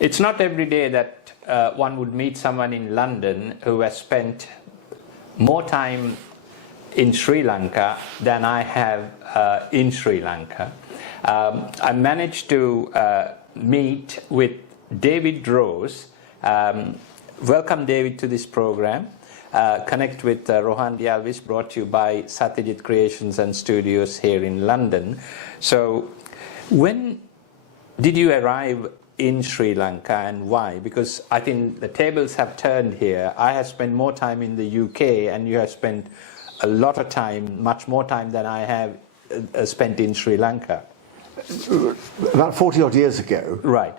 It's not every day that one would meet someone in London who has spent more time in Sri Lanka than I have in Sri Lanka. I managed to meet with David Rose. Welcome, David, to this program. Connect with Rohan De Alwis, brought to you by Satyajit Creations and Studios here in London. So, when did you arrive in Sri Lanka and why? Because I think the tables have turned here. I have spent more time in the UK and you have spent a lot of time, much more time than I have spent in Sri Lanka. About 40 odd years ago, right,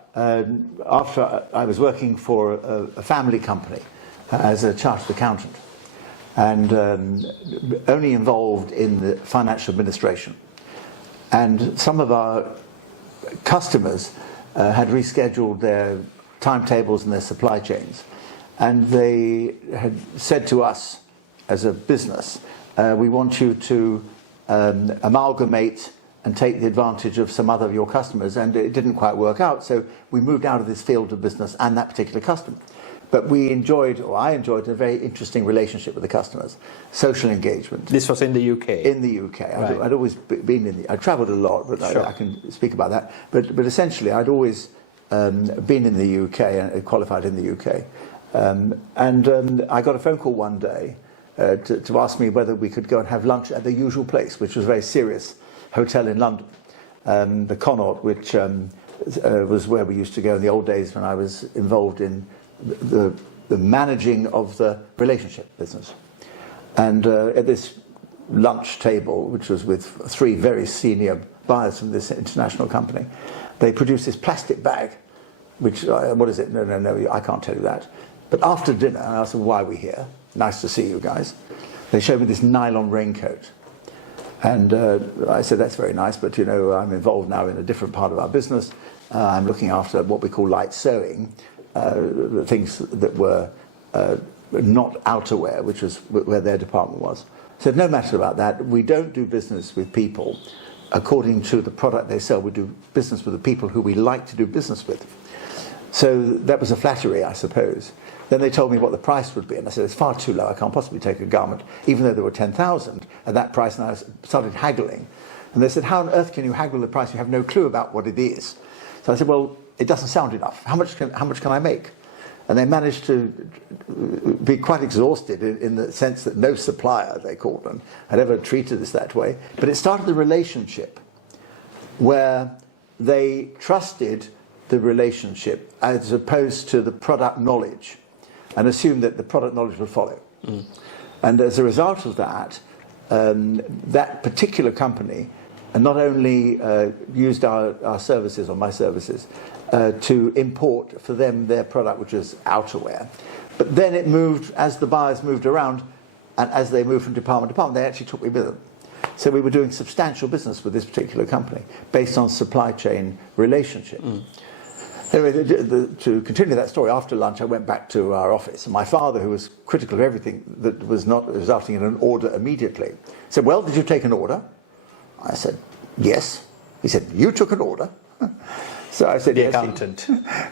after I was working for a family company as a chartered accountant and only involved in the financial administration. And some of our customers had rescheduled their timetables and their supply chains. And they had said to us as a business, we want you to amalgamate and take the advantage of some other of your customers. And it didn't quite work out. So we moved out of this field of business and that particular customer. But we enjoyed, or I enjoyed, a very interesting relationship with the customers, social engagement. This was in the UK? In the UK. Right. I'd always been in I travelled a lot, but sure. I can speak about that. But essentially, I'd always been in the UK and qualified in the UK. I got a phone call one day to ask me whether we could go and have lunch at the usual place, which was a very serious hotel in London, the Connaught, which was where we used to go in the old days when I was involved in the managing of the relationship business. And at this lunch table, which was with three very senior buyers from this international company, they produced this plastic bag, which, what is it? No, I can't tell you that. But after dinner, I asked them, why are we here? Nice to see you guys. They showed me this nylon raincoat. And I said, that's very nice, but you know, I'm involved now in a different part of our business. I'm looking after what we call light sewing, things that were not outerwear, which was where their department was. Said, no matter about that, we don't do business with people according to the product they sell. We do business with the people who we like to do business with. So that was a flattery, I suppose. Then they told me what the price would be, and I said, it's far too low, I can't possibly take a garment, even though there were 10,000 at that price, and I started haggling. And they said, how on earth can you haggle the price? You have no clue about what it is. So I said, well, it doesn't sound enough. How much can I make? And they managed to be quite exhausted in the sense that no supplier, they called them, had ever treated us that way. But it started a relationship where they trusted the relationship as opposed to the product knowledge, and assumed that the product knowledge would follow. Mm. And as a result of that, that particular company not only used our services, or my services, to import for them their product, which was outerwear, but then it moved, as the buyers moved around, and as they moved from department to department, they actually took me with them. So we were doing substantial business with this particular company, based on supply chain relationship. Mm. Anyway, to continue that story, after lunch I went back to our office, and my father, who was critical of everything that was not resulting in an order immediately, said, well, did you take an order? I said, yes. He said, you took an order? So I said, the yes. Accountant.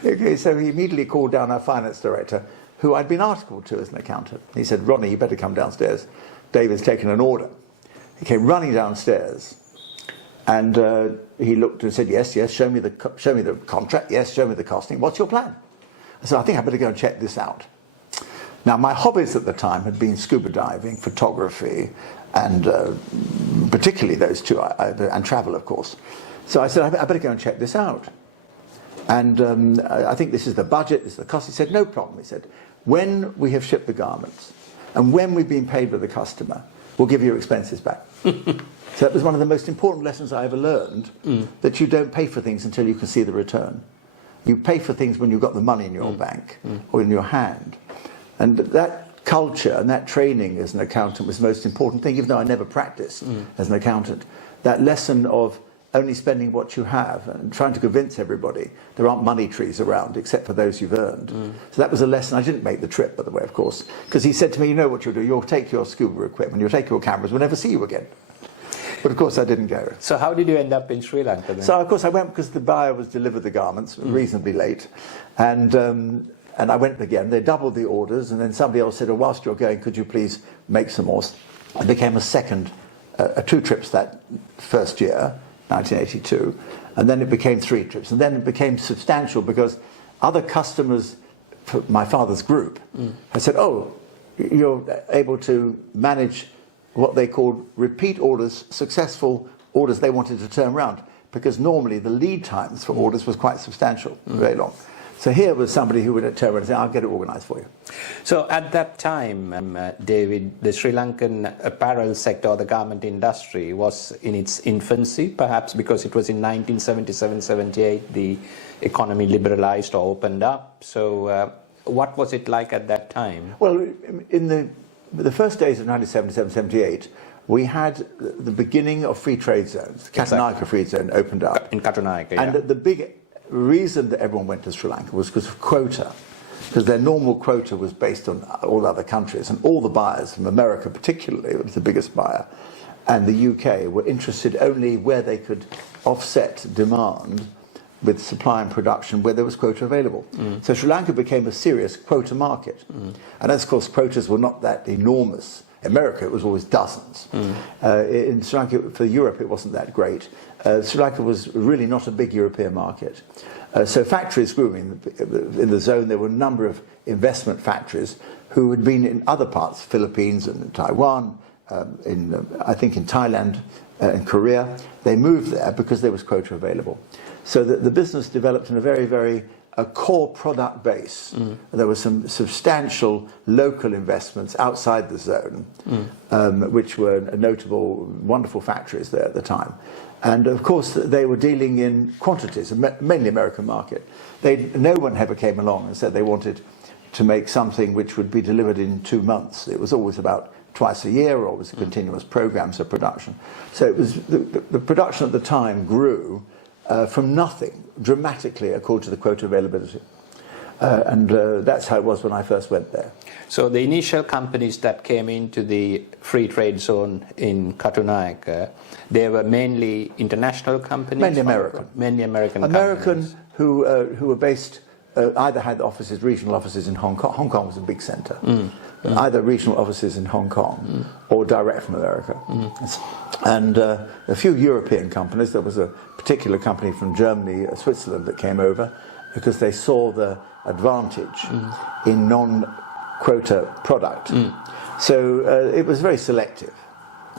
Okay, so he immediately called down our finance director, who I'd been articled to as an accountant. He said, Rodney, you better come downstairs. David's taken an order. He came running downstairs, and he looked and said, yes, show me the contract, yes, show me the costing. What's your plan? I said, I think I better go and check this out. Now, my hobbies at the time had been scuba diving, photography, and particularly those two, and travel, of course. So I said, I better go and check this out. And I think this is the budget, this is the cost. He said, no problem. He said, when we have shipped the garments, and when we've been paid with the customer, we'll give you your expenses back. So that was one of the most important lessons I ever learned, that you don't pay for things until you can see the return. You pay for things when you've got the money in your bank or in your hand. And that culture and that training as an accountant was the most important thing, even though I never practiced as an accountant. That lesson of only spending what you have and trying to convince everybody there aren't money trees around except for those you've earned. So that was a lesson. I didn't make the trip, by the way, of course, because he said to me, you know what you'll do, you'll take your scuba equipment, you'll take your cameras, we'll never see you again. But of course I didn't go. So how did you end up in Sri Lanka then? So of course I went because the buyer was delivered the garments reasonably late, and I went again. They doubled the orders, and then somebody else said, "Oh, whilst you're going, could you please make some more?" It became two trips that first year, 1982, and then it became 3 trips, and then it became substantial because other customers for my father's group had said, "Oh, you're able to manage what they called repeat orders, successful orders they wanted to turn around, because normally the lead times for orders was quite substantial, very long." So here was somebody who would turn around and say, "I'll get it organised for you." So at that time, David, the Sri Lankan apparel sector, or the garment industry, was in its infancy, perhaps because it was in 1977-78 the economy liberalised or opened up. So what was it like at that time? Well, in the first days of 1977-78, we had the beginning of free trade zones. The Katunayake Free Zone opened up. In Katunayake, yeah. And the big reason that everyone went to Sri Lanka was because of quota. Because their normal quota was based on all other countries. And all the buyers from America particularly, it was the biggest buyer, and the UK were interested only where they could offset demand with supply and production where there was quota available. So Sri Lanka became a serious quota market. And as of course quotas were not that enormous. America, it was always dozens. In Sri Lanka, for Europe, it wasn't that great. Sri Lanka was really not a big European market. So factories grew in the zone. There were a number of investment factories who had been in other parts, Philippines and Taiwan, I think in Thailand, in Korea. They moved there because there was quota available. So the business developed in a very, very core product base. There were some substantial local investments outside the zone, which were notable, wonderful factories there at the time. And of course, they were dealing in quantities, mainly American market. No one ever came along and said they wanted to make something which would be delivered in 2 months. It was always about twice a year, or it was continuous programs of production. So it was the production at the time grew from nothing dramatically according to the quota availability. And that's how it was when I first went there. So the initial companies that came into the free trade zone in Katunayake, they were mainly international companies? Mainly American. Mainly American companies. Who were based, either had offices, regional offices in Hong Kong. Hong Kong was a big centre. Either regional offices in Hong Kong or direct from America. And a few European companies. There was a particular company from Germany, Switzerland, that came over because they saw the advantage in non-quota product. So it was very selective.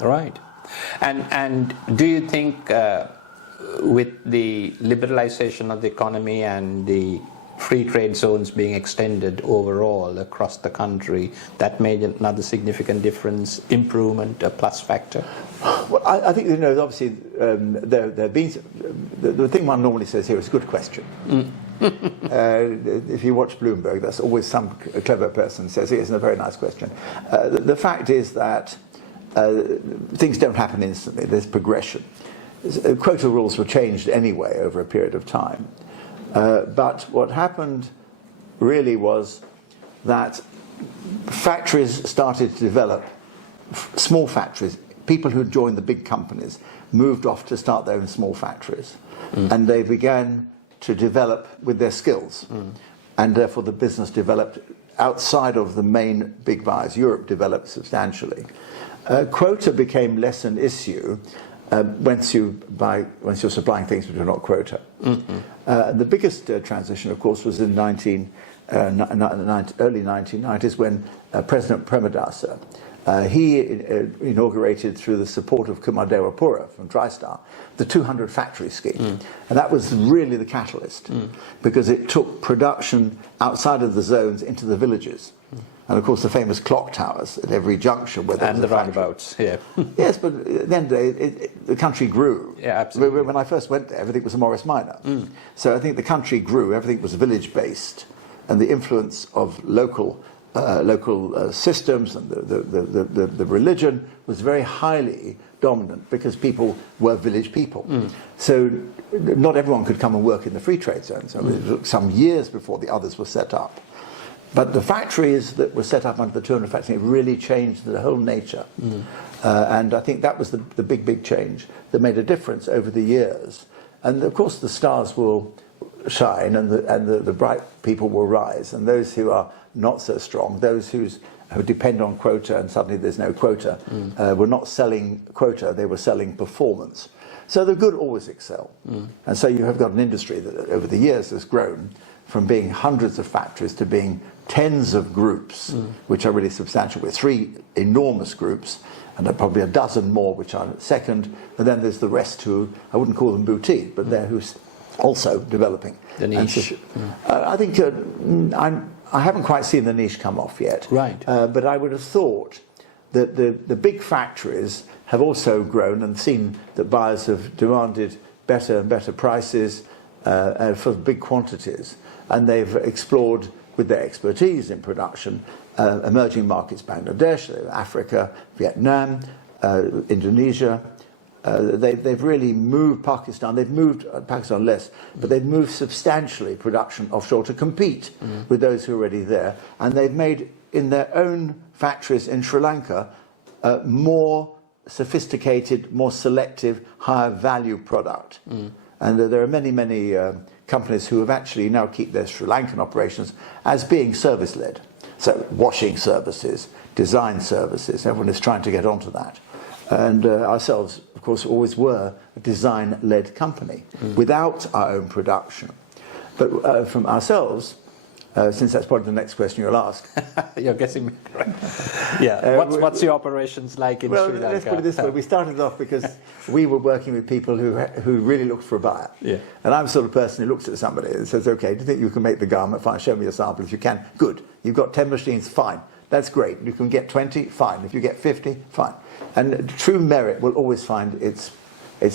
Right. And do you think with the liberalization of the economy and the free trade zones being extended overall across the country, that made another significant difference, improvement, a plus factor? Well, I think, obviously, the thing one normally says here is good question. If you watch Bloomberg, that's always some clever person says, it's a very nice question. The fact is that things don't happen instantly, there's progression. Quota rules were changed anyway over a period of time. But what happened really was that factories started to develop, small factories. People who joined the big companies moved off to start their own small factories. And they began to develop with their skills. And therefore the business developed outside of the main big buyers. Europe developed substantially. Quota became less an issue once you're supplying things which are not quota. The biggest transition, of course, was in early 1990s when President Premadasa, he inaugurated, through the support of Kumar Dewapura from TriStar, the 200 factory scheme. And that was really the catalyst, because it took production outside of the zones into the villages. And of course the famous clock towers at every junction where there was and the roundabouts, yeah. Yes, but at the end of the day, the country grew. Yeah, absolutely. When I first went there, everything was a Morris Minor. So I think the country grew, everything was village-based, and the influence of local systems and the religion was very highly dominant because people were village people. So not everyone could come and work in the free trade zones. I mean, it took some years before the others were set up. But the factories that were set up under the 200 factory really changed the whole nature. And I think that was the big change that made a difference over the years. And of course the stars will shine and the bright people will rise, and those who are not so strong, those who depend on quota and suddenly there's no quota, were not selling quota, they were selling performance. So the good always excel. And so you have got an industry that over the years has grown from being hundreds of factories to being tens of groups, which are really substantial, with 3 enormous groups, and there are probably a dozen more which are second, and then there's the rest who, I wouldn't call them boutique, but they're who's also developing. The niche. I think I haven't quite seen the niche come off yet. Right. But I would have thought that the big factories have also grown and seen that buyers have demanded better and better prices for big quantities, and they've explored with their expertise in production emerging markets, Bangladesh, Africa, Vietnam, Indonesia. They've really moved Pakistan. They've moved Pakistan less, but they've moved substantially production offshore to compete with those who are already there, and they've made in their own factories in Sri Lanka more sophisticated, more selective, higher value product. And there are many companies who have actually now keep their Sri Lankan operations as being service-led. So washing services, design services, everyone is trying to get onto that. And ourselves, of course, always were a design-led company without our own production. But from ourselves, since that's probably the next question you'll ask. You're guessing me correct. Yeah. What's your operations like in Sri Lanka? Well, let's put it this way. We started off because we were working with people who really looked for a buyer. Yeah. And I'm the sort of person who looks at somebody and says, okay, do you think you can make the garment? Fine, show me a sample. If you can, good. You've got 10 machines, fine. That's great. You can get 20, fine. If you get 50, fine. And true merit will always find its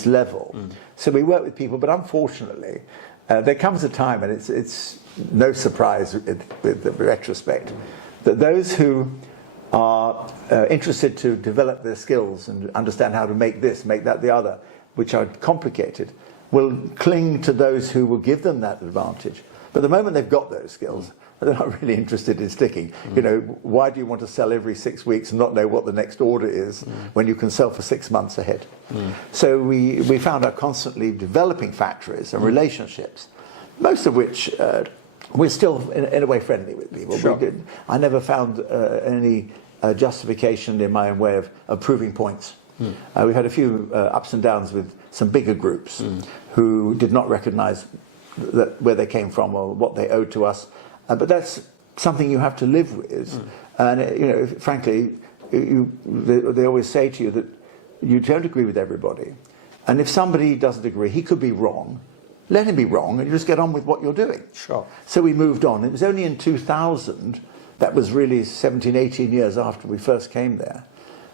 level. So we work with people, but unfortunately, there comes a time, and it's no surprise with the retrospect, that those who are interested to develop their skills and understand how to make this, make that, the other, which are complicated, will cling to those who will give them that advantage. But the moment they've got those skills, they're not really interested in sticking. You know, why do you want to sell every 6 weeks and not know what the next order is when you can sell for 6 months ahead? So we found out constantly developing factories and relationships, most of which we're still in a way friendly with people. Sure. I never found any justification in my own way of proving points. We had a few ups and downs with some bigger groups who did not recognize where they came from or what they owed to us. But that's something you have to live with. And, you know, frankly, they always say to you that you don't agree with everybody. And if somebody doesn't agree, he could be wrong. Let him be wrong, and you just get on with what you're doing. Sure. So we moved on. It was only in 2000, that was really 17, 18 years after we first came there,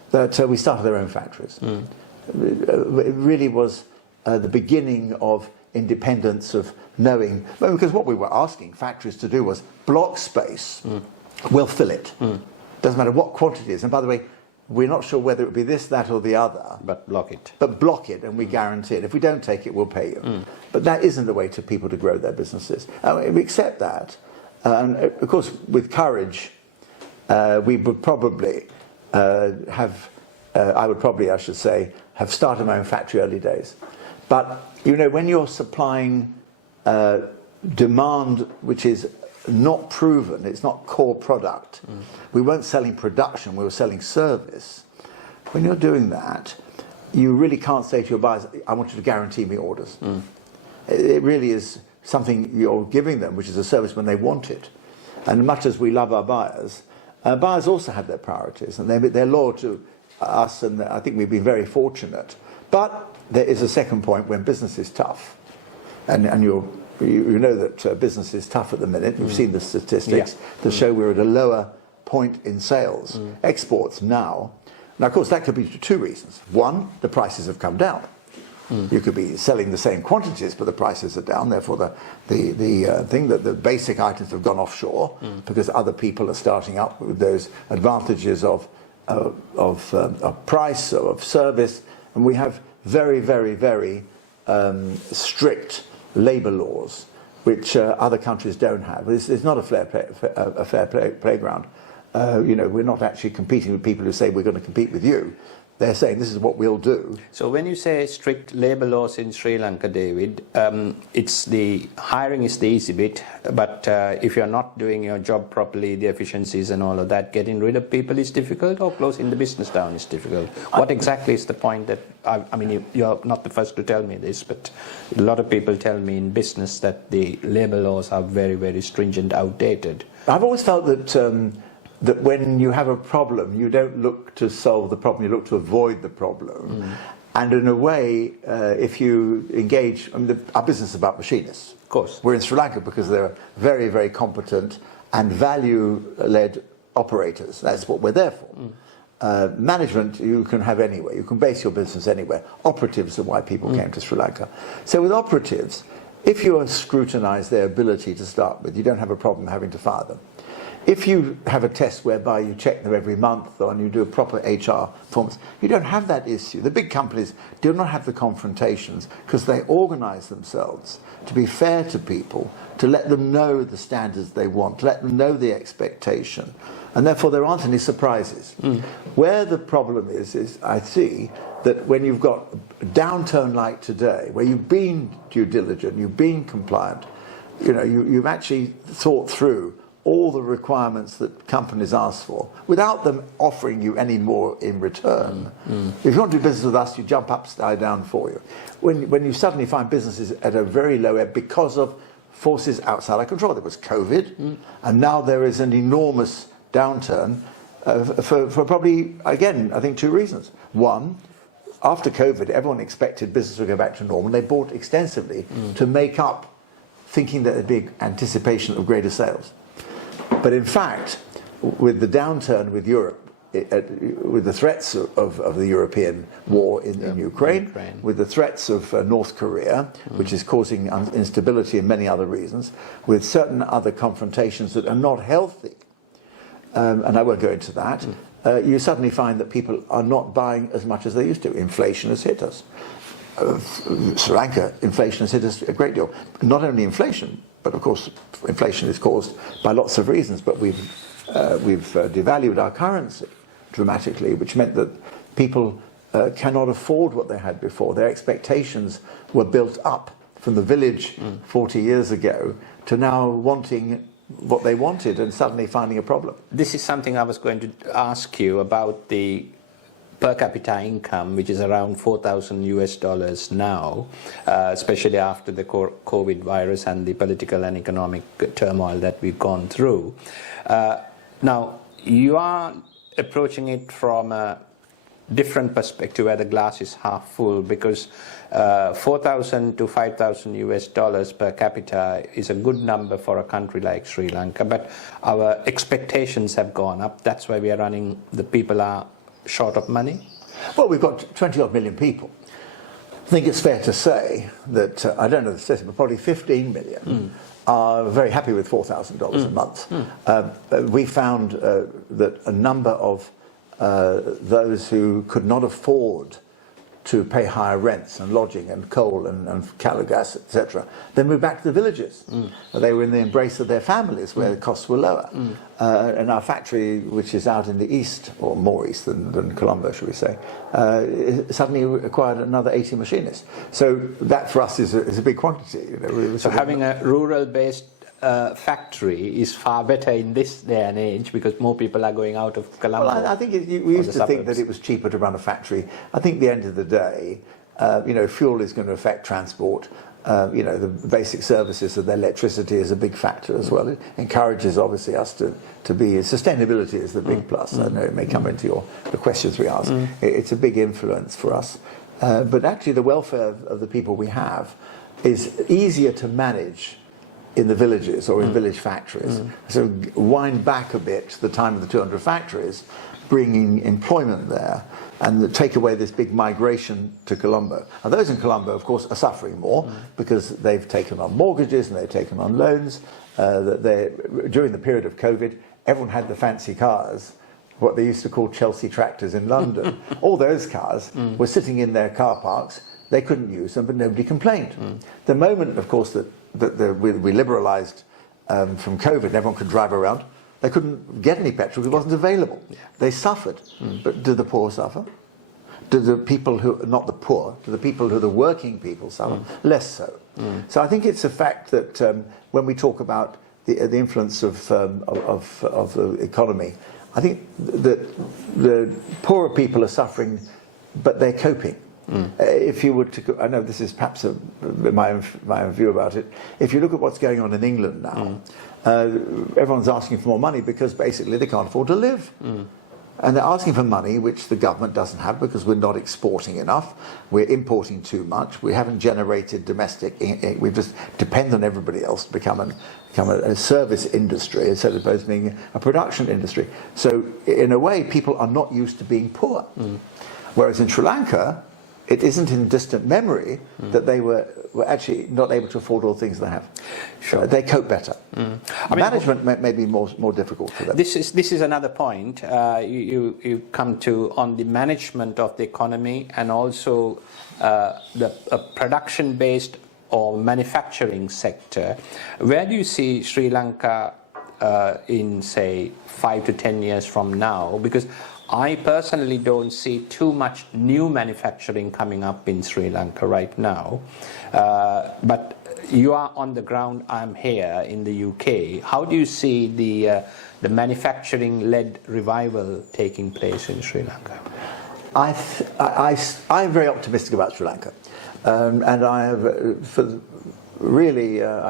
that we started our own factories. It really was the beginning of independence, of knowing, because what we were asking factories to do was block space, we'll fill it. Doesn't matter what quantity it is. And by the way, we're not sure whether it would be this, that, or the other. But block it. But block it, and we guarantee it. If we don't take it, we'll pay you. But that isn't the way to people to grow their businesses. We accept that. And of course, with courage, we would probably I should say, have started my own factory early days. But, you know, when you're supplying demand which is not proven, it's not core product. We weren't selling production, we were selling service. When you're doing that, you really can't say to your buyers, I want you to guarantee me orders. It really is something you're giving them, which is a service when they want it. And much as we love our buyers, buyers also have their priorities, and they're loyal to us, and I think we've been very fortunate. But there is a second point when business is tough, and you know that business is tough at the minute. You've seen the statistics that show we're at a lower point in sales. Exports now, of course that could be for two reasons. One, the prices have come down. You could be selling the same quantities, but the prices are down. Therefore, the basic items have gone offshore because other people are starting up with those advantages of price, of service, and we have very, very, very strict labour laws, which other countries don't have. It's not a fair playground. You know, we're not actually competing with people who say we're going to compete with you. they're saying this is what we'll do. So when you say strict labour laws in Sri Lanka, David, it's the hiring is the easy bit, but if you're not doing your job properly, the efficiencies and all of that, getting rid of people is difficult, or closing the business down is difficult. What exactly is the point that, I mean, you're not the first to tell me this, but a lot of people tell me in business that the labour laws are very, very stringent, outdated. I've always felt that that when you have a problem, you don't look to solve the problem, you look to avoid the problem. And in a way, if you engage, I mean, our business is about machinists. Of course. We're in Sri Lanka because they're very, very competent and value-led operators. That's what we're there for. Management you can have anywhere. You can base your business anywhere. Operatives are why people came to Sri Lanka. So with operatives, if you scrutinise their ability to start with, you don't have a problem having to fire them. If you have a test whereby you check them every month and you do a proper HR performance, you don't have that issue. The big companies do not have the confrontations because they organise themselves to be fair to people, to let them know the standards they want, to let them know the expectation, and therefore there aren't any surprises. Where the problem is I see that when you've got a downturn like today, where you've been due diligent, you've been compliant, you know, you've actually thought through all the requirements that companies ask for, without them offering you any more in return. If you want to do business with us, you jump upside down for you. When you suddenly find businesses at a very low ebb because of forces outside our control, there was COVID, and now there is an enormous downturn for probably, again, I think 2 reasons. One, after COVID, everyone expected business would go back to normal. They bought extensively to make up, thinking that there'd be anticipation of greater sales. But in fact, with the downturn with Europe, with the threats of the European war in Ukraine, with the threats of North Korea, which is causing instability and many other reasons, with certain other confrontations that are not healthy, and I won't go into that, you suddenly find that people are not buying as much as they used to. Inflation has hit us. Sri Lanka, inflation has hit us a great deal. Not only inflation, but of course inflation is caused by lots of reasons, but we've devalued our currency dramatically, which meant that people cannot afford what they had before. Their expectations were built up from the village 40 years ago to now wanting what they wanted and suddenly finding a problem. This is something I was going to ask you about, the per capita income, which is around $4,000 now, especially after the COVID virus and the political and economic turmoil that we've gone through. Now, you are approaching it from a different perspective, where the glass is half full, because $4,000 to $5,000 per capita is a good number for a country like Sri Lanka, but our expectations have gone up. That's why we are running, the people are short of money? Well, we've got 20 odd million people. I think it's fair to say that, I don't know the statistic, but probably 15 million are very happy with $4,000 a month. We found that a number of those who could not afford to pay higher rents and lodging and coal and cattle gas, etc., then moved back to the villages. They were in the embrace of their families where the costs were lower. And our factory, which is out in the east, or more east than Colombo, should we say, suddenly acquired another 80 machinists. So that for us is a big quantity. You know, so having a rural-based factory is far better in this day and age, because more people are going out of Colombo. Well, I think we used to think that it was cheaper to run a factory. I think at the end of the day, you know, fuel is going to affect transport. You know, the basic services of the electricity is a big factor as well. It encourages, obviously, us to be, sustainability is the big plus. I know it may come into the questions we ask. It's a big influence for us. But actually the welfare of the people we have is easier to manage in the villages or in village factories. So wind back a bit to the time of the 200 factories, bringing employment there, and take away this big migration to Colombo. And those in Colombo, of course, are suffering more because they've taken on mortgages and they've taken on loans. During the period of COVID, everyone had the fancy cars, what they used to call Chelsea tractors in London. All those cars were sitting in their car parks. They couldn't use them, but nobody complained. The moment, of course, that we liberalised from COVID and everyone could drive around, they couldn't get any petrol because it wasn't available. They suffered. But do the poor suffer? do the people who, not the poor, do the people who are the working people suffer? Less so. So I think it's a fact that when we talk about the influence of the economy, I think that the poorer people are suffering, but they're coping. If you were to, I know this is perhaps my own view about it. If you look at what's going on in England now, everyone's asking for more money because basically they can't afford to live. And they're asking for money which the government doesn't have because we're not exporting enough, we're importing too much, we haven't generated domestic, we just depend on everybody else to become a service industry instead of both being a production industry. So in a way, people are not used to being poor. Whereas in Sri Lanka, it isn't in distant memory that they were actually not able to afford all the things they have. Sure. They cope better. Management may be more difficult for them. This is another point you come to on the management of the economy and also the production-based or manufacturing sector. Where do you see Sri Lanka in, say, 5 to 10 years from now? Because I personally don't see too much new manufacturing coming up in Sri Lanka right now. But you are on the ground, I'm here in the UK. How do you see the manufacturing-led revival taking place in Sri Lanka? I'm very optimistic about Sri Lanka. And I have, I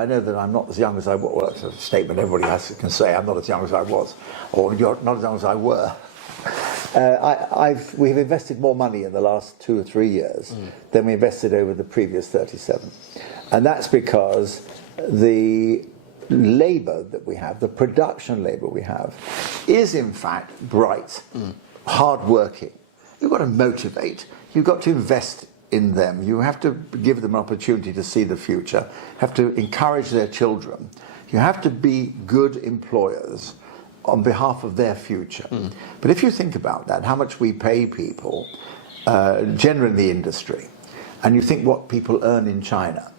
know that I'm not as young as I was. Well, that's a statement everybody can say, I'm not as young as I was, or you're not as young as I were. We've invested more money in the last 2 or 3 years than we invested over the previous 37. And that's because the labour that we have, the production labour we have, is in fact bright, hard-working. You've got to motivate, you've got to invest in them, you have to give them an opportunity to see the future, have to encourage their children, you have to be good employers on behalf of their future. But if you think about that, how much we pay people, generally in the industry, and you think what people earn in China,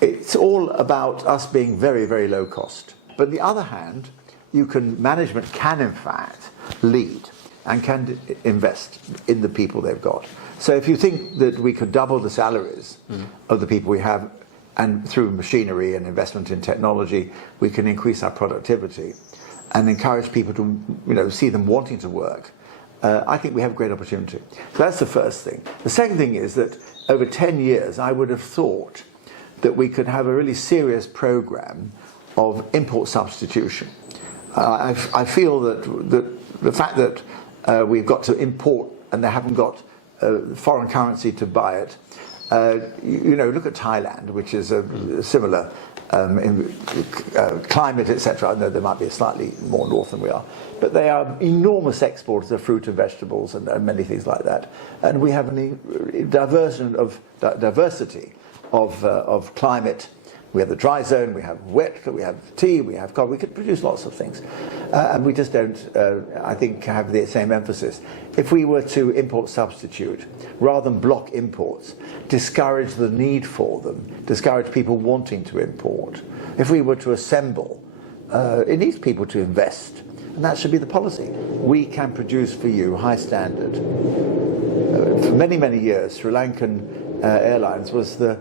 it's all about us being very, very low cost. But on the other hand, management can in fact lead and can invest in the people they've got. So if you think that we could double the salaries of the people we have, and through machinery and investment in technology, we can increase our productivity and encourage people to, see them wanting to work, I think we have a great opportunity. So that's the first thing. The second thing is that over 10 years, I would have thought that we could have a really serious program of import substitution. I feel that the fact that we've got to import and they haven't got foreign currency to buy it, look at Thailand, which is a similar in climate, etc. I know they might be slightly more north than we are, but they are enormous exporters of fruit and vegetables and many things like that. And we have a diversity of climate. We have the dry zone, we have wet, we have tea, we have coffee. We could produce lots of things, and we just don't, I think, have the same emphasis. If we were to import substitute, rather than block imports, discourage the need for them, discourage people wanting to import. If we were to assemble, it needs people to invest, and that should be the policy. We can produce for you high standard. For many, many years, Sri Lankan Airlines was the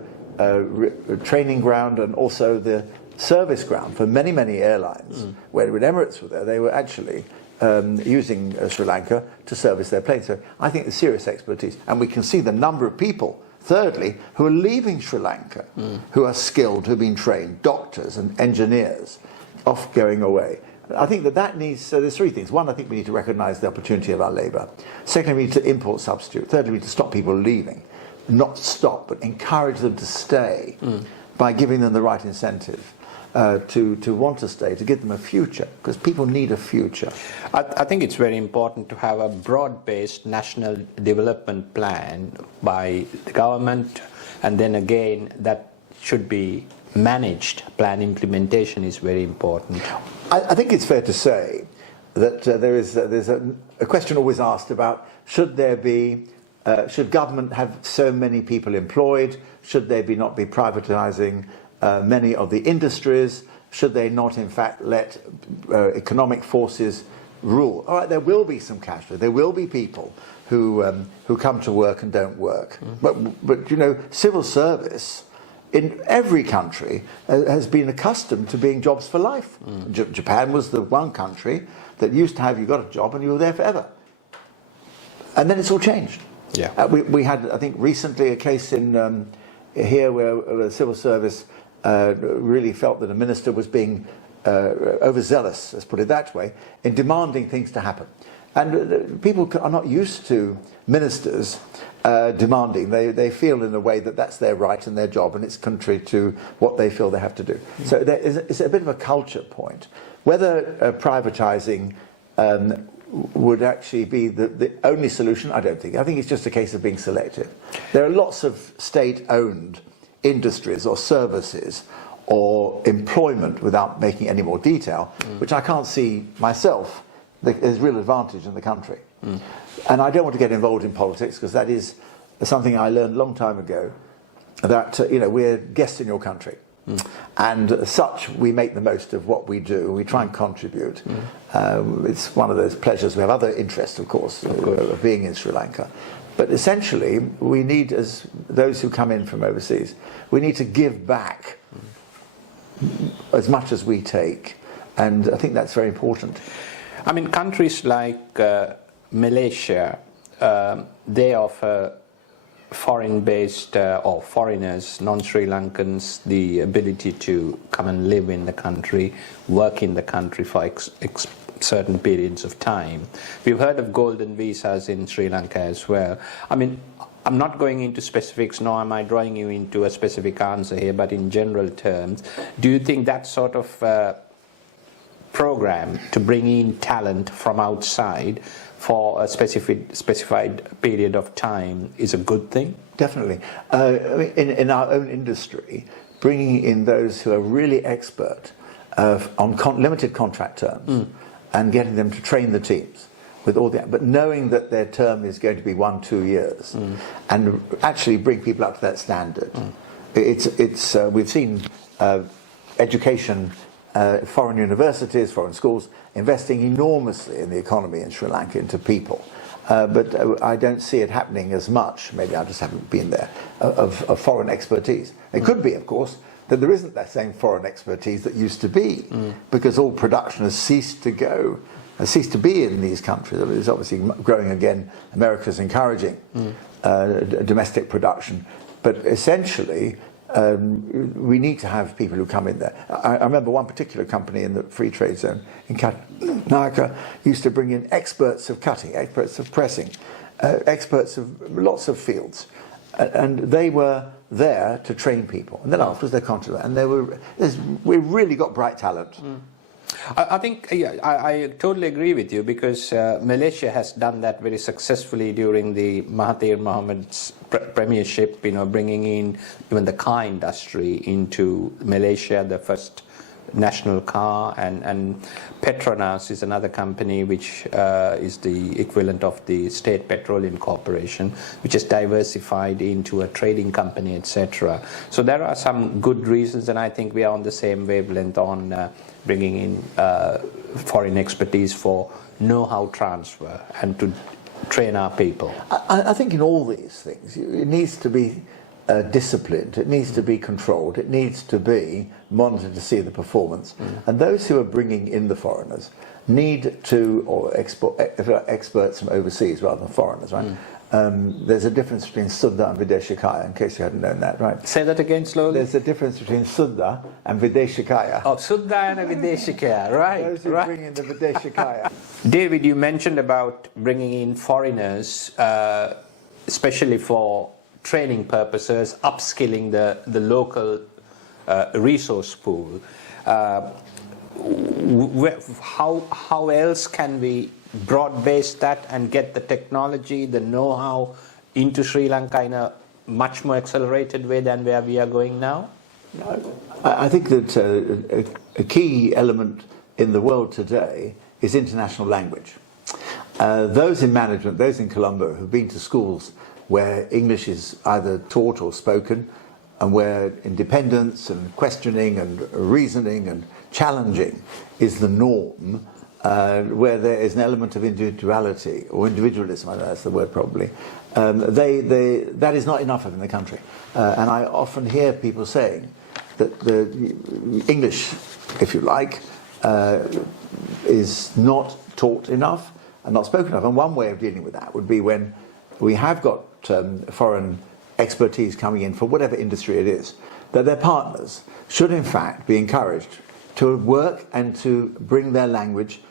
training ground and also the service ground for many, many airlines. When Emirates were there, they were actually using Sri Lanka to service their planes. So I think there's serious expertise, and we can see the number of people, thirdly, who are leaving Sri Lanka, who are skilled, who have been trained, doctors and engineers, off going away. I think that needs, so there's three things. One, I think we need to recognise the opportunity of our labour. Secondly, we need to import substitute. Thirdly, we need to stop people leaving. Not stop, but encourage them to stay by giving them the right incentive to want to stay, to give them a future, because people need a future. I think it's very important to have a broad-based national development plan by the government, and then again that should be managed. Plan implementation is very important. I think it's fair to say that there's a question always asked about should government have so many people employed? Should they not be privatising many of the industries? Should they not, in fact, let economic forces rule? All right, there will be some cash flow. There will be people who come to work and don't work. But you know, civil service in every country has been accustomed to being jobs for life. Japan was the one country that used to have, you got a job and you were there forever. And then it's all changed. Yeah. We had, I think, recently a case in here where the civil service really felt that a minister was being overzealous, let's put it that way, in demanding things to happen. And people are not used to ministers demanding. They feel in a way that that's their right and their job, and it's contrary to what they feel they have to do. So it's a bit of a culture point. Whether privatising would actually be the only solution, I don't think. I think it's just a case of being selective. There are lots of state-owned industries or services or employment, without making any more detail, which I can't see myself as real advantage in the country. And I don't want to get involved in politics, because that is something I learned a long time ago, that you know, we're guests in your country. And as such, we make the most of what we do. We try and contribute. It's one of those pleasures. We have other interests, of course, of being in Sri Lanka. But essentially, we need, as those who come in from overseas, we need to give back as much as we take. And I think that's very important. I mean, countries like Malaysia, they offer foreign-based or foreigners, non-Sri Lankans, the ability to come and live in the country, work in the country for certain periods of time. We've heard of golden visas in Sri Lanka as well. I mean, I'm not going into specifics, nor am I drawing you into a specific answer here, but in general terms, do you think that sort of program to bring in talent from outside for a specified period of time is a good thing? Definitely. In our own industry, bringing in those who are really expert on limited contract terms and getting them to train the teams with all that, but knowing that their term is going to be 1-2 years, and actually bring people up to that standard. We've seen education, foreign universities, foreign schools investing enormously in the economy in Sri Lanka into people. But I don't see it happening as much, maybe I just haven't been there, of foreign expertise. It could be, of course, that there isn't that same foreign expertise that used to be, because all production has ceased to be in these countries. It's obviously growing again. America's encouraging domestic production. But essentially, we need to have people who come in there. I remember one particular company in the free trade zone in Naka used to bring in experts of cutting, experts of pressing, experts of lots of fields. And they were there to train people. And then afterwards they contributed. And we really got bright talent. I think I totally agree with you, because Malaysia has done that very successfully during the Mahathir Mohamad's premiership, you know, bringing in even the car industry into Malaysia, the first national car, and Petronas is another company which is the equivalent of the State Petroleum Corporation, which is diversified into a trading company, etc. So there are some good reasons, and I think we are on the same wavelength on bringing in foreign expertise for know-how transfer and to train our people. I think in all these things, it needs to be disciplined, it needs to be controlled, it needs to be monitored to see the performance. And those who are bringing in the foreigners need to, or experts from overseas rather than foreigners, right? There's a difference between Suddha and Videshikaya, in case you hadn't known that, right? Say that again slowly. There's a difference between Suddha and Videshikaya. Oh, Suddha and Videshikaya, right. Those who bring in the Videshikaya. David, you mentioned about bringing in foreigners, especially for training purposes, upskilling the local resource pool. How else can we broad-base that and get the technology, the know-how into Sri Lanka in a much more accelerated way than where we are going now? I think that a key element in the world today is international language. Those in management, those in Colombo who've been to schools where English is either taught or spoken, and where independence and questioning and reasoning and challenging is the norm, where there is an element of individuality or individualism, I don't know that's the word probably, that is not enough of in the country. And I often hear people saying that the English, if you like, is not taught enough and not spoken of. And one way of dealing with that would be when we have got foreign expertise coming in for whatever industry it is, that their partners should in fact be encouraged to work and to bring their language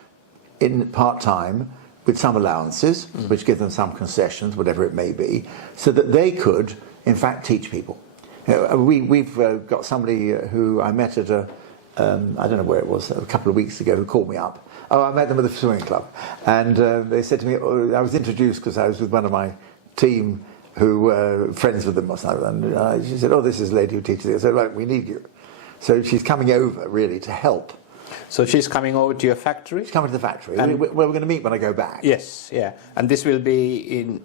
in part-time with some allowances, which give them some concessions, whatever it may be, so that they could in fact teach people. We've got somebody who I met at I don't know where it was, a couple of weeks ago, who called me up. Oh, I met them at the swimming club, and they said to me, I was introduced because I was with one of my team who were friends with them or something, and she said, oh, this is a lady who teaches this. I said, right, we need you. So she's coming over really to help. So she's coming over to your factory? She's coming to the factory. We're going to meet when I go back. Yes, yeah. And this will be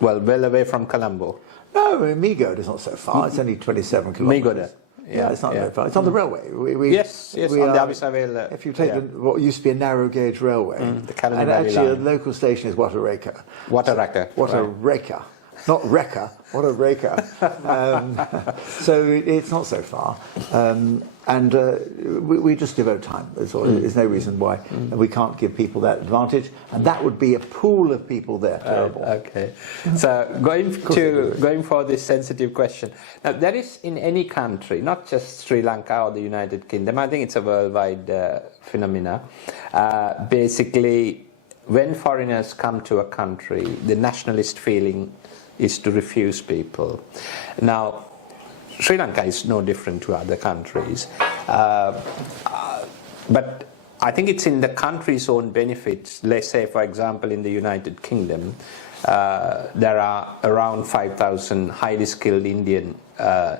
well away from Colombo. No, Migoda is not so far. It's only 27 kilometres. Migoda. Yeah, it's not very far. It's on the railway. Yes, on the Avisavale. If you take what used to be a narrow gauge railway, the and actually a local station is Watareka. Watareka. Not Reka, Watareka. So it's not so far. And we just devote time. There's no reason why we can't give people that advantage. And that would be a pool of people there. Terrible. Okay. So going for this sensitive question. Now, there is in any country, not just Sri Lanka or the United Kingdom, I think it's a worldwide phenomena. Basically, when foreigners come to a country, the nationalist feeling is to refuse people. Now, Sri Lanka is no different to other countries, but I think it's in the country's own benefits. Let's say, for example, in the United Kingdom, there are around 5,000 highly skilled Indian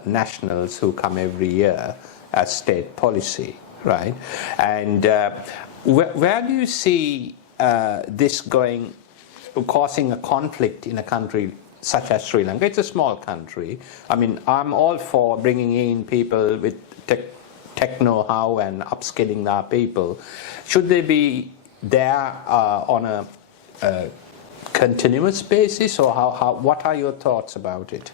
nationals who come every year as state policy, right? And where do you see this going, causing a conflict in a country such as Sri Lanka? It's a small country. I mean, I'm all for bringing in people with tech know-how and upskilling our people. Should they be there on a continuous basis, or what are your thoughts about it?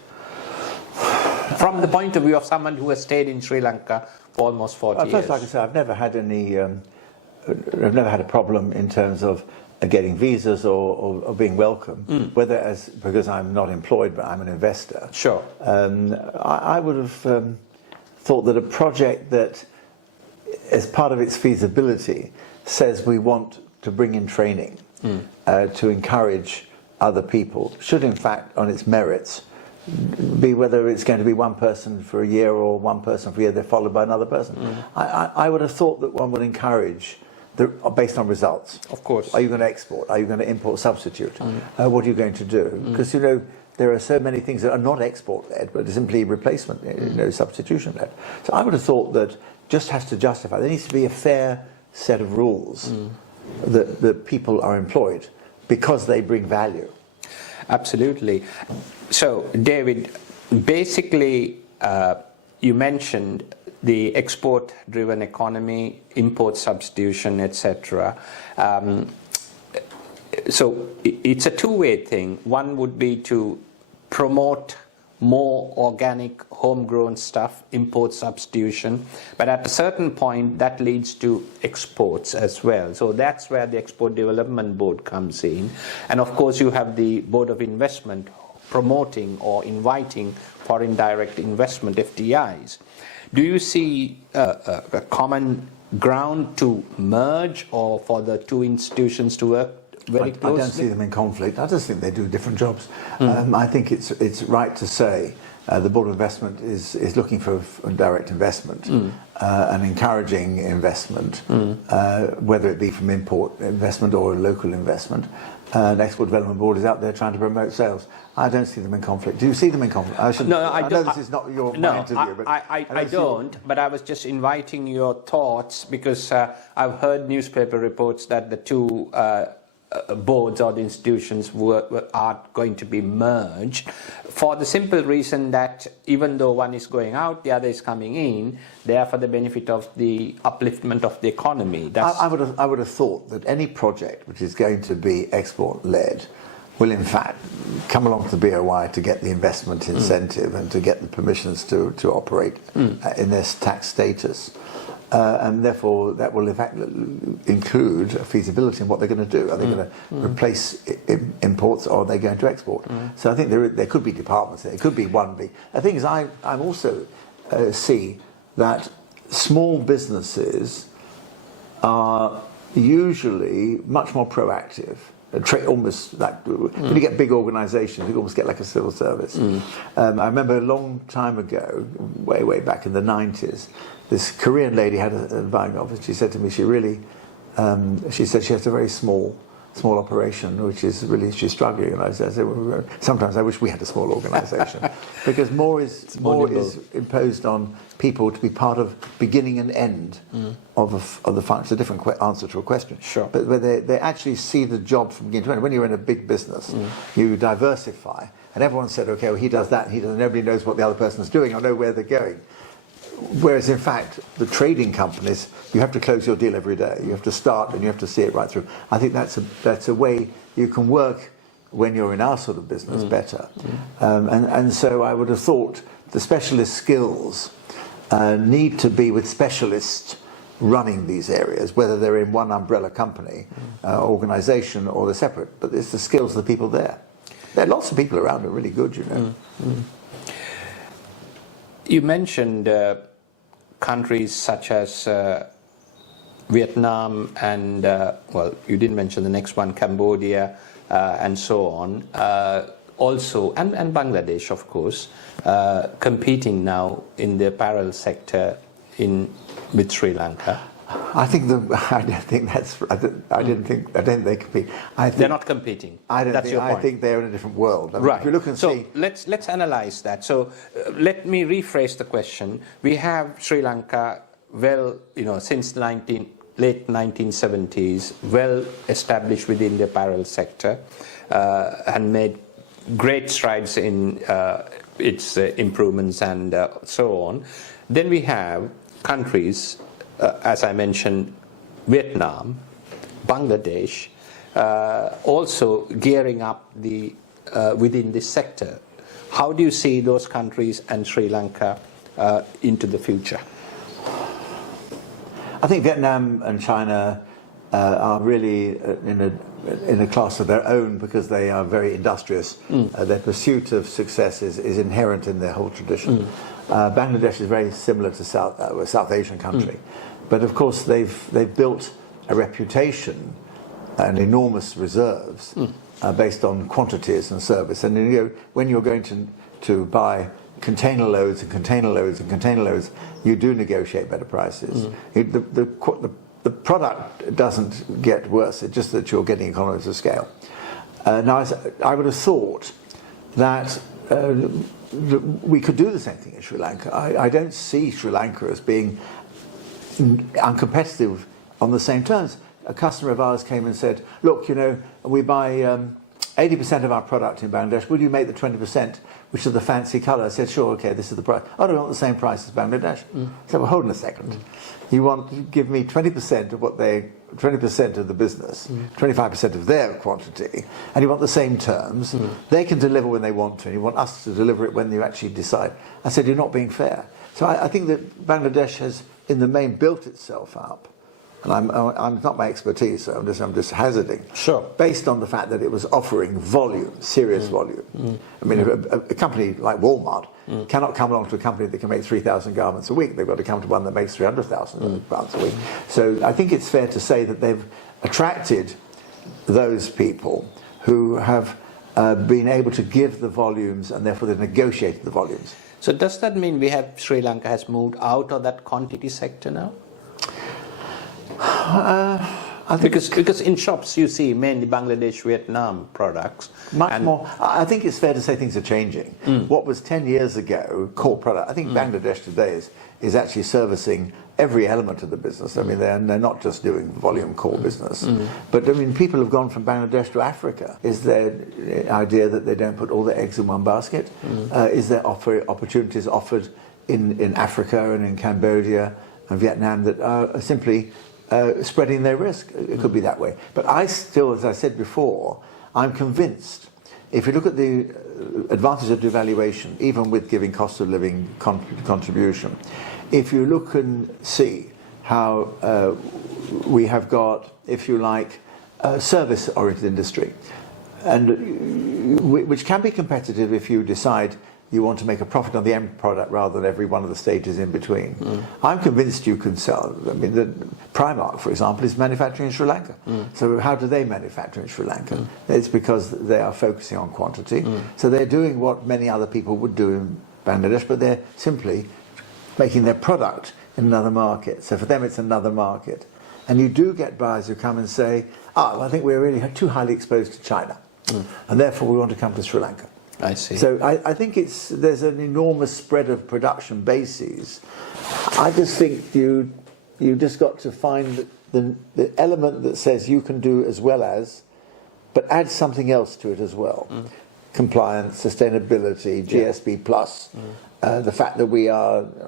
From the point of view of someone who has stayed in Sri Lanka for almost 40 years. First, like I said, I've never had a problem in terms of getting visas or being welcome, whether because I'm not employed but I'm an investor. Sure. I would have thought that a project that, as part of its feasibility, says we want to bring in training to encourage other people, should in fact, on its merits, be whether it's going to be one person for a year or one person for a year, they're followed by another person. I would have thought that one would encourage based on results. Of course. Are you going to export? Are you going to import substitute? What are you going to do? Because there are so many things that are not export-led, but simply replacement, substitution-led. So I would have thought that just has to justify. There needs to be a fair set of rules that people are employed because they bring value. Absolutely. So, David, basically, you mentioned the export-driven economy, import substitution, etc. So it's a two-way thing. One would be to promote more organic, homegrown stuff, import substitution, but at a certain point that leads to exports as well. So that's where the Export Development Board comes in. And of course you have the Board of Investment promoting or inviting foreign direct investment, FDIs. Do you see a common ground to merge, or for the two institutions to work very closely? I don't see them in conflict. I just think they do different jobs. I think it's right to say the Board of Investment is looking for direct investment and encouraging investment, whether it be from import investment or local investment. The Export Development Board is out there trying to promote sales. I don't see them in conflict. Do you see them in conflict? I know this is not my interview, but I don't. But I was just inviting your thoughts because I've heard newspaper reports that the two boards or the institutions are going to be merged, for the simple reason that even though one is going out, the other is coming in, they are for the benefit of the upliftment of the economy. I would have thought that any project which is going to be export-led will in fact come along to the BOI to get the investment incentive and to get the permissions to operate in their tax status. And therefore that will in fact include a feasibility in what they're going to do. Are they going to replace imports, or are they going to export? So I think there could be departments there. It could be one big. The thing is, I also see that small businesses are usually much more proactive. Almost like when you get big organisations, you almost get like a civil service. I remember a long time ago, way back in the 90s, this Korean lady had a buying office. She said to me, she said she has a very small operation, which is really, she's struggling. And I said, well, sometimes I wish we had a small organisation, because more is imposed on people to be part of beginning and end of the function. It's a different answer to a question. Sure. But where they actually see the job from beginning to end. When you're in a big business, you diversify, and everyone said, okay, well, he does that, and he doesn't. Nobody knows what the other person's doing or know where they're going. Whereas in fact, the trading companies, you have to close your deal every day. You have to start and you have to see it right through. I think that's a way you can work when you're in our sort of business better. And so I would have thought the specialist skills need to be with specialists running these areas, whether they're in one umbrella company, organisation, or they're separate. But it's the skills of the people there. There are lots of people around who are really good, you know. You mentioned countries such as Vietnam and, well, you didn't mention the next one, Cambodia, and so on. Also, and Bangladesh, of course, competing now in the apparel sector with Sri Lanka. I don't think they compete. They're not competing. I think they're in a different world. I mean, right. If you look and see, let's analyze that. So let me rephrase the question. We have Sri Lanka, well, since late 1970s, well established within the apparel sector, and made great strides in its improvements and so on. Then we have countries, as I mentioned, Vietnam, Bangladesh, also gearing up within this sector. How do you see those countries and Sri Lanka into the future? I think Vietnam and China are really in a class of their own, because they are very industrious. Their pursuit of success is inherent in their whole tradition. Bangladesh is very similar to South Asian country, but of course they've built a reputation and enormous reserves based on quantities and service. And when you're going to buy container loads and container loads and container loads, you do negotiate better prices. The product doesn't get worse, it's just that you're getting economies of scale. Now, I would have thought that we could do the same thing in Sri Lanka. I don't see Sri Lanka as being uncompetitive on the same terms. A customer of ours came and said, look, we buy 80% of our product in Bangladesh, will you make the 20%, which is the fancy colour? I said, sure, okay, this is the price. I don't want the same price as Bangladesh. I said, well, hold on a second. You give me 20% of 20% of the business, 25% of their quantity, and you want the same terms. They can deliver when they want to, and you want us to deliver it when you actually decide. I said, you're not being fair. So I think that Bangladesh has, in the main, built itself up. And I'm not my expertise, so I'm just hazarding. Sure. Based on the fact that it was offering volume, serious volume. I mean, a company like Walmart cannot come along to a company that can make 3,000 garments a week. They've got to come to one that makes 300,000 garments a week. So I think it's fair to say that they've attracted those people who have been able to give the volumes, and therefore they've negotiated the volumes. So does that mean Sri Lanka has moved out of that quantity sector now? I I think because in shops you see mainly Bangladesh, Vietnam products. much more. I think it's fair to say things are changing. What was 10 years ago core product, I think Bangladesh today is actually servicing every element of the business. I mean, they're not just doing volume core business, but I mean, people have gone from Bangladesh to Africa. Is there idea that they don't put all their eggs in one basket? Is there opportunities offered in Africa and in Cambodia and Vietnam that are simply spreading their risk? It could be that way. But I still, as I said before, I'm convinced, if you look at the advantage of devaluation, even with giving cost of living contribution, if you look and see how we have got, if you like, a service-oriented industry, and which can be competitive if you decide you want to make a profit on the end product rather than every one of the stages in between. I'm convinced you can sell. I mean, Primark, for example, is manufacturing in Sri Lanka. So how do they manufacture in Sri Lanka? It's because they are focusing on quantity. So they're doing what many other people would do in Bangladesh, but they're simply making their product in another market. So for them, it's another market. And you do get buyers who come and say, well, I think we're really too highly exposed to China, and therefore we want to come to Sri Lanka. I see. So I think there's an enormous spread of production bases. I just think you just got to find the element that says you can do as well as, but add something else to it as well. Compliance, sustainability, GSB plus. The fact that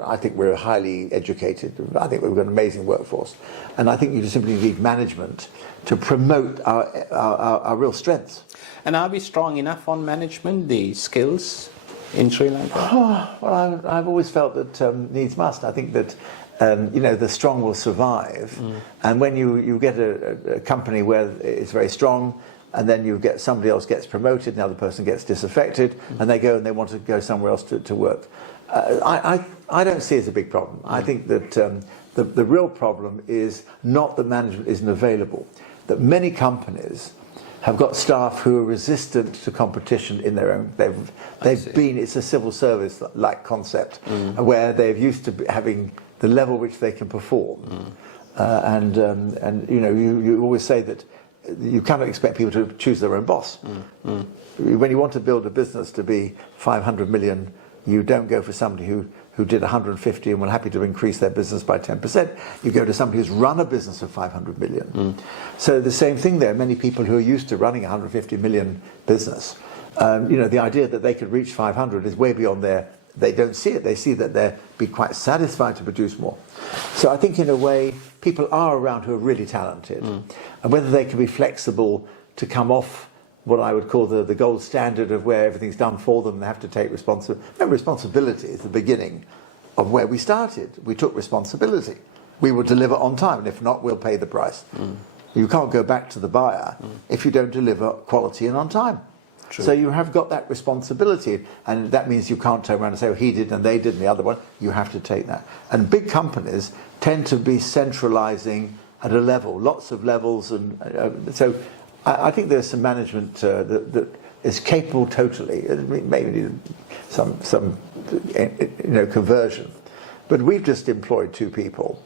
I think we're highly educated. I think we've got an amazing workforce. And I think you just simply need management to promote our real strengths. And are we strong enough on management, the skills in Sri Lanka? Well, I've always felt that needs must. I think that the strong will survive. And when you get a company where it's very strong, and then you get somebody else gets promoted, and the other person gets disaffected, and they go and they want to go somewhere else to work. I don't see it as a big problem. I think that the real problem is not that management isn't available, that many companies have got staff who are resistant to competition in their own. It's a civil service like concept, where they're used to having the level which they can perform, and you always say that you cannot expect people to choose their own boss. When you want to build a business to be 500 million, you don't go for somebody who did 150 and were happy to increase their business by 10%. You go to somebody who's run a business of 500 million. So the same thing there. Many people who are used to running a 150 million business, the idea that they could reach 500 is way beyond they don't see it. They see that they'll be quite satisfied to produce more. So I think in a way, people are around who are really talented. And whether they can be flexible to come off what I would call the gold standard of where everything's done for them, they have to take responsibility. Remember, responsibility is the beginning of where we started. We took responsibility. We will deliver on time, and if not, we'll pay the price. You can't go back to the buyer if you don't deliver quality and on time. True. So you have got that responsibility, and that means you can't turn around and say, well, he did and they did and the other one. You have to take that. And big companies tend to be centralizing at a level, lots of levels, and so I think there's some management that is capable totally. Maybe need some conversion. But we've just employed 2 people,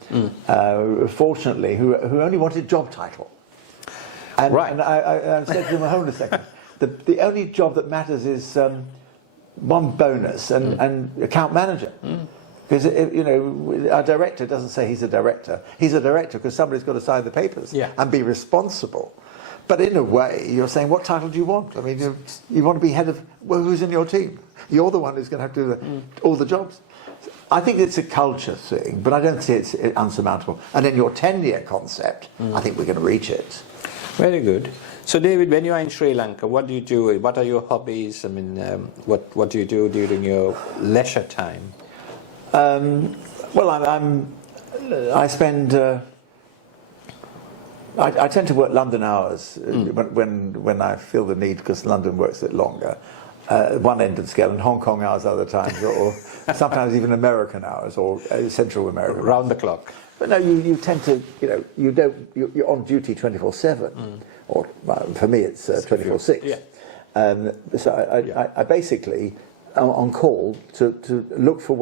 fortunately, who only wanted job title. And, right. And I said to them, hold on a second. The only job that matters is one bonus and account manager. Because our director doesn't say he's a director. He's a director because somebody's got to sign the papers and be responsible. But in a way, you're saying, what title do you want? I mean, you want to be head of, well, who's in your team? You're the one who's going to have to do all the jobs. I think it's a culture thing, but I don't see it's unsurmountable. And in your 10-year concept, I think we're going to reach it. Very good. So, David, when you are in Sri Lanka, what do you do? What are your hobbies? I mean, what do you do during your leisure time? Well, I spend. I tend to work London hours when I feel the need, because London works a bit longer. One end of the scale, and Hong Kong hours other times, or sometimes even American hours, or Central American. Round the clock. But no, you tend to, you're on duty 24/7, or for me it's 24/6. Yeah. So I basically am on call to look for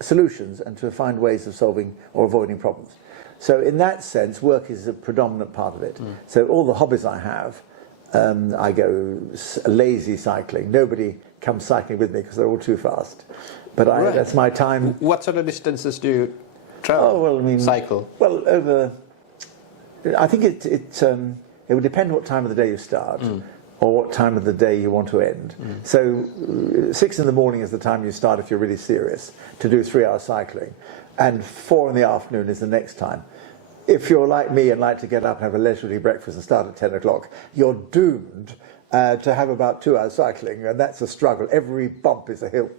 solutions and to find ways of solving or avoiding problems. So in that sense, work is a predominant part of it. So all the hobbies I have, I go lazy cycling. Nobody comes cycling with me because they're all too fast. But that's my time. What sort of distances do you travel? Oh, well, I mean, cycle? Well, I think it would depend what time of the day you start or what time of the day you want to end. So 6 in the morning is the time you start if you're really serious to do 3-hour cycling, and 4 in the afternoon is the next time. If you're like me and like to get up and have a leisurely breakfast and start at 10 o'clock, you're doomed to have about 2 hours cycling, and that's a struggle. Every bump is a hill.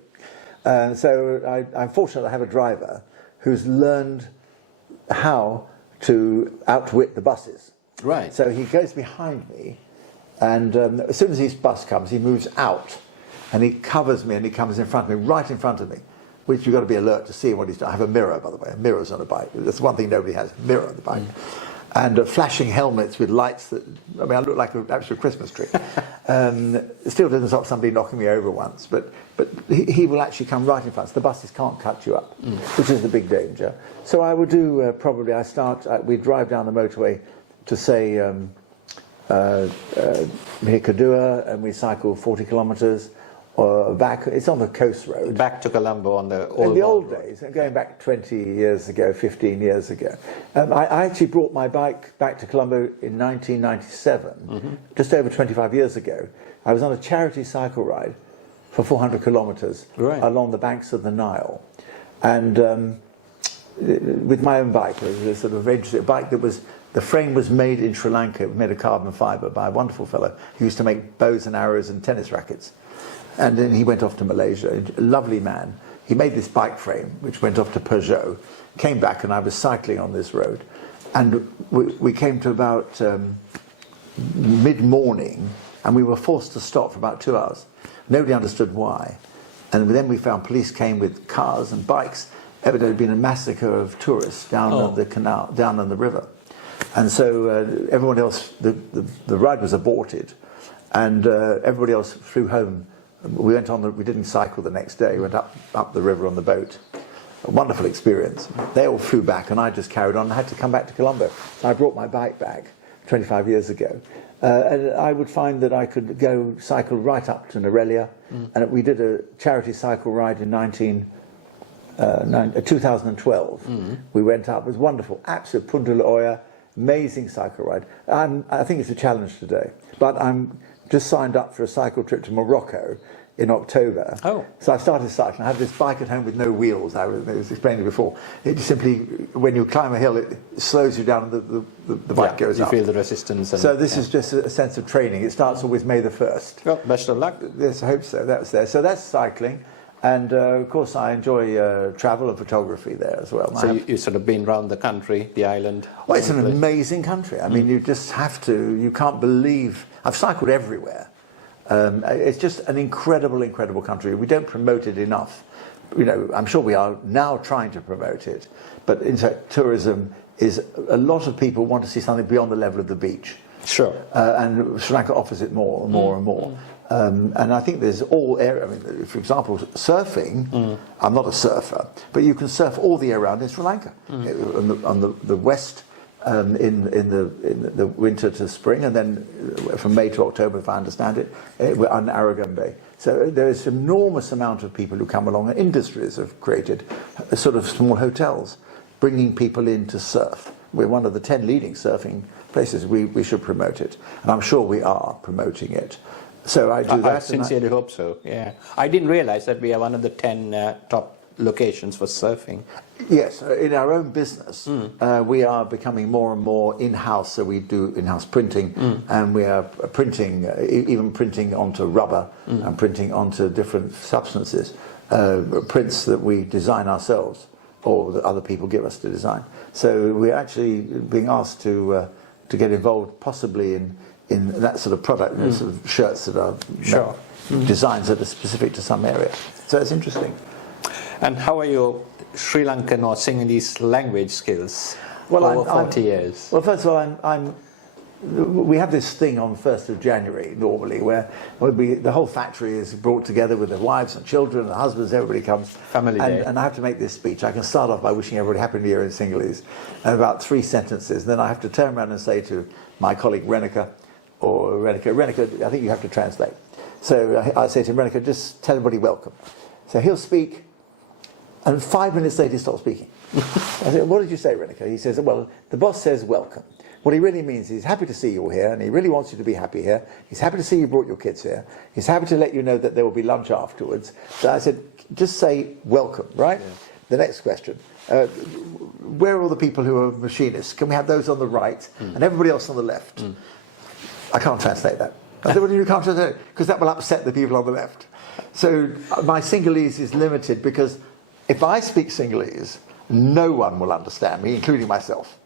So I'm fortunate I have a driver who's learned how to outwit the buses. Right. So he goes behind me, and as soon as his bus comes, he moves out, and he covers me, and he comes in front of me, right in front of me, which you've got to be alert to see what he's doing. I have a mirror, by the way. Mirrors on a bike. That's one thing nobody has, a mirror on the bike. And flashing helmets with lights that, I mean, I look like an actual Christmas tree. It still doesn't stop somebody knocking me over once, but he will actually come right in front. So the buses can't cut you up, which is the big danger. So I would do, probably, we drive down the motorway to, say, Hikadua, and we cycle 40 kilometres, or back, it's on the coast road. Back to Colombo on the old days, going back 20 years ago, 15 years ago. I actually brought my bike back to Colombo in 1997, just over 25 years ago. I was on a charity cycle ride for 400 kilometres along the banks of the Nile. And with my own bike, it was a sort of a bike that was, the frame was made in Sri Lanka, made of carbon fibre by a wonderful fellow who used to make bows and arrows and tennis rackets. And then he went off to Malaysia, a lovely man. He made this bike frame, which went off to Peugeot, came back, and I was cycling on this road. And we came to about mid-morning, and we were forced to stop for about 2 hours. Nobody understood why. And then we found police came with cars and bikes. Evidently, there had been a massacre of tourists down on the canal, down on the river. And so everyone else, the ride was aborted, and everybody else flew home. We went on. We didn't cycle the next day. We went up the river on the boat. A wonderful experience. They all flew back, and I just carried on. I had to come back to Colombo. So I brought my bike back 25 years ago, and I would find that I could go cycle right up to Norelia, and we did a charity cycle ride in 2012. We went up. It was wonderful. Absolute Punta La Oya, amazing cycle ride. I think it's a challenge today, but I'm just signed up for a cycle trip to Morocco in October. So I started cycling. I had this bike at home with no wheels. I was explaining before. It just simply, when you climb a hill, it slows you down, and the bike goes up. You feel the resistance. And, so this is just a sense of training. It starts always May the 1st. Well, best of luck. Yes, I hope so. That's there. So that's cycling. And of course, I enjoy travel and photography there as well. So you've sort of been around the country, the island? Well, it's an amazing country. I mean, you just have to, you can't believe, I've cycled everywhere. It's just an incredible, incredible country. We don't promote it enough. You know, I'm sure we are now trying to promote it. But in fact, tourism is, a lot of people want to see something beyond the level of the beach. Sure. And Sri Lanka offers it more and more and more. And I think there's all area. I mean, for example, surfing. I'm not a surfer, but you can surf all the year round in Sri Lanka. On the west, in the winter to spring, and then from May to October, if I understand it, we're on Aragon Bay. So there is an enormous amount of people who come along, and industries have created sort of small hotels, bringing people in to surf. We're one of the 10 leading surfing places. We should promote it, and I'm sure we are promoting it. So I do that. I sincerely hope so, yeah. I didn't realize that we are one of the 10 top locations for surfing. Yes, in our own business, we are becoming more and more in-house, so we do in-house printing, and we are printing, even printing onto rubber, and printing onto different substances, prints that we design ourselves, or that other people give us to design. So we're actually being asked to get involved possibly in that sort of product, sort of shirts that are designs that are specific to some area. So it's interesting. And how are your Sri Lankan or Sinhalese language skills over 40 years? Well, first of all, we have this thing on 1st of January normally where the whole factory is brought together with their wives and children and husbands, everybody comes. Family day. And I have to make this speech. I can start off by wishing everybody Happy New Year in Sinhalese, and about 3 sentences. Then I have to turn around and say to my colleague Renika, Renika, I think you have to translate. So I say to him, Renika, just tell everybody welcome. So he'll speak, and 5 minutes later he stops speaking. I said, what did you say, Renika? He says, well, the boss says welcome. What he really means is he's happy to see you all here, and he really wants you to be happy here. He's happy to see you brought your kids here. He's happy to let you know that there will be lunch afterwards. So I said, just say welcome, right? Yeah. The next question. Where are all the people who are machinists? Can we have those on the right and everybody else on the left? I can't translate that. I said, well, you can't translate it because that will upset the people on the left. So my Sinhalese is limited because if I speak Sinhalese, no one will understand me, including myself.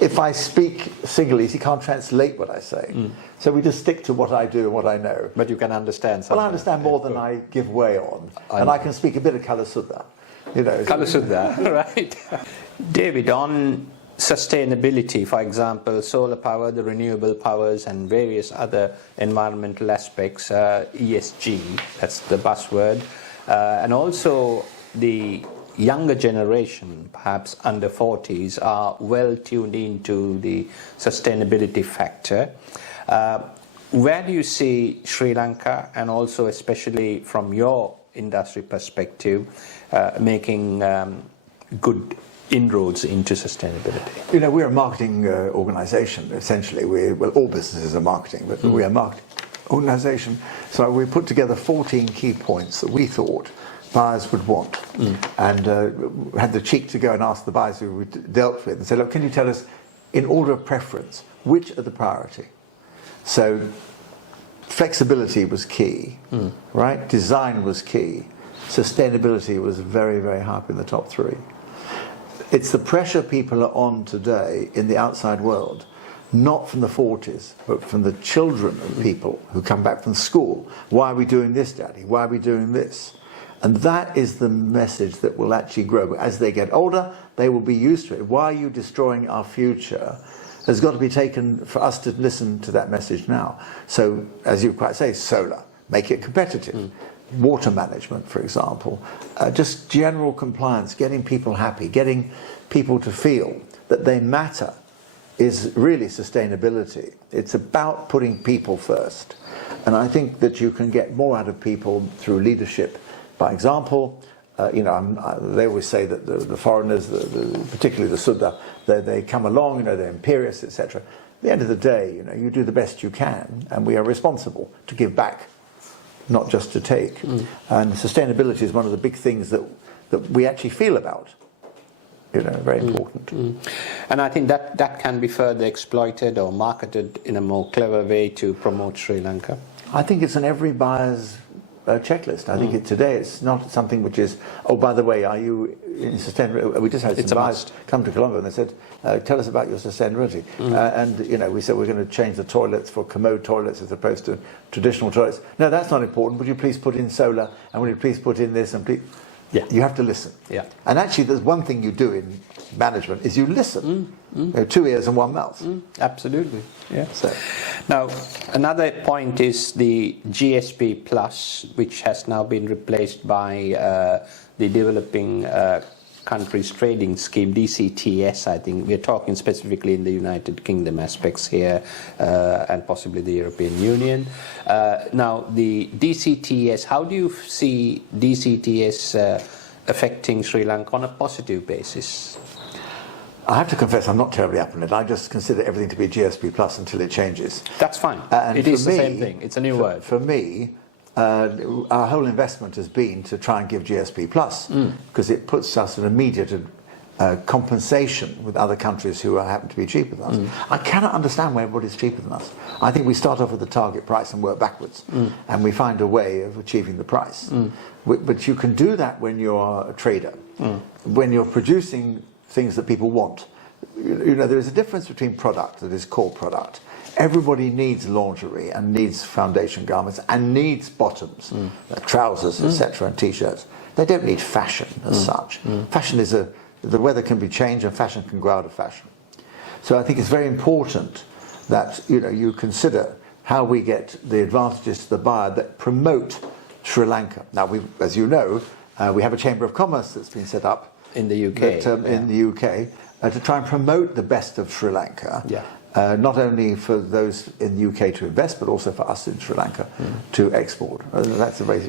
If I speak Sinhalese, he can't translate what I say. So we just stick to what I do and what I know. But you can understand something. Well, I understand more than I give way on. And I can speak a bit of Kalasudha. You know. Kalasudha, right. David, on sustainability, for example, solar power, the renewable powers and various other environmental aspects, ESG, that's the buzzword, and also the younger generation, perhaps under 40s, are well tuned into the sustainability factor. Where do you see Sri Lanka, and also especially from your industry perspective, making good inroads into sustainability? You know, we're a marketing organisation, essentially. Well, all businesses are marketing, but we're a marketing organisation. So we put together 14 key points that we thought buyers would want, and had the cheek to go and ask the buyers who we dealt with and say, look, can you tell us, in order of preference, which are the priority? So flexibility was key, right? Design was key. Sustainability was very, very high up in the top 3. It's the pressure people are on today in the outside world, not from the 40s, but from the children of people who come back from school. Why are we doing this, Daddy? Why are we doing this? And that is the message that will actually grow. As they get older, they will be used to it. Why are you destroying our future? Has got to be taken for us to listen to that message now. So, as you quite say, solar, make it competitive. Water management, for example. Just general compliance, getting people happy, getting people to feel that they matter is really sustainability. It's about putting people first. And I think that you can get more out of people through leadership. By example, you know, they always say that the foreigners, particularly the Sudha, they come along, you know, they're imperious, etc. At the end of the day, you know, you do the best you can, and we are responsible to give back, not just to take. And sustainability is one of the big things that we actually feel about. You know, very important. And I think that can be further exploited or marketed in a more clever way to promote Sri Lanka. I think it's on every buyer's checklist. I think today it's not something which is, oh, by the way, are you in sustainability? We just had some buyers come to Colombo and they said, tell us about your sustainability. And, you know, we said we're going to change the toilets for commode toilets as opposed to traditional toilets. No, that's not important. Would you please put in solar? And would you please put in this? And please... Yeah. You have to listen. Yeah. And actually, there's one thing you do in management is you listen. You know, 2 ears and 1 mouth. Absolutely. Yeah. So. Now, another point is the GSP Plus, which has now been replaced by the Developing Countries Trading Scheme, DCTS. I think we're talking specifically in the United Kingdom aspects here, and possibly the European Union. Now, the DCTS, how do you see DCTS affecting Sri Lanka on a positive basis? I have to confess I'm not terribly up on it. I just consider everything to be GSP Plus until it changes. That's fine. It is the same thing. It's a new word. For me, our whole investment has been to try and give GSP Plus because it puts us in immediate compensation with other countries who happen to be cheaper than us. I cannot understand why everybody's cheaper than us. I think we start off with the target price and work backwards, and we find a way of achieving the price. But you can do that when you're a trader, when you're producing things that people want. You know, there is a difference between product that is core product. Everybody needs lingerie and needs foundation garments and needs bottoms, trousers, etc., and t-shirts. They don't need fashion as such. Fashion is the weather can be changed and fashion can grow out of fashion. So I think it's very important that you consider how we get the advantages to the buyer that promote Sri Lanka. Now, as you know, we have a Chamber of Commerce that's been set up in the UK. In the UK to try and promote the best of Sri Lanka. Yeah. Not only for those in the UK to invest, but also for us in Sri Lanka to export. That's the way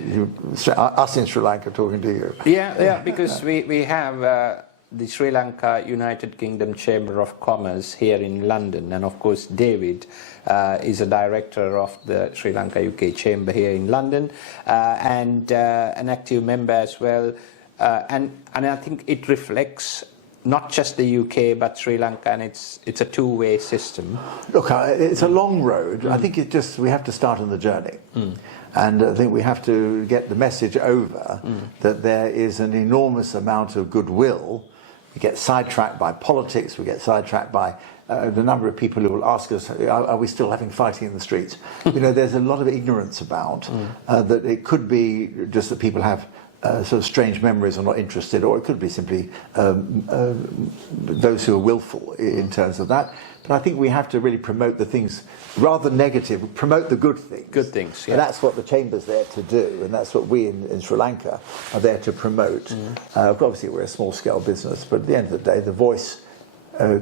us in Sri Lanka talking to you. Yeah, because we have the Sri Lanka United Kingdom Chamber of Commerce here in London, and of course David is a director of the Sri Lanka UK Chamber here in London, and an active member as well, and I think it reflects not just the UK but Sri Lanka, and it's a two-way system. Look, it's a long road. I think we have to start on the journey. And I think we have to get the message over that there is an enormous amount of goodwill. We get sidetracked by politics, we get sidetracked by the number of people who will ask us, are we still having fighting in the streets? There's a lot of ignorance about that. It could be just that people have sort of strange memories or not interested, or it could be simply those who are willful in terms of that. But I think we have to really promote the things, rather than negative, promote the good things. Good things, yeah. And that's what the Chamber's there to do, and that's what we in Sri Lanka are there to promote. Obviously we're a small-scale business, but at the end of the day, the voice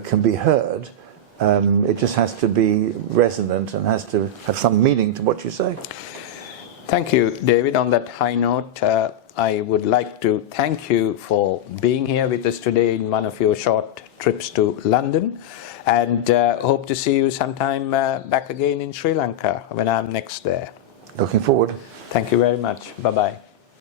can be heard. It just has to be resonant and has to have some meaning to what you say. Thank you, David. On that high note, I would like to thank you for being here with us today in one of your short trips to London, and hope to see you sometime back again in Sri Lanka when I'm next there. Looking forward. Thank you very much. Bye-bye.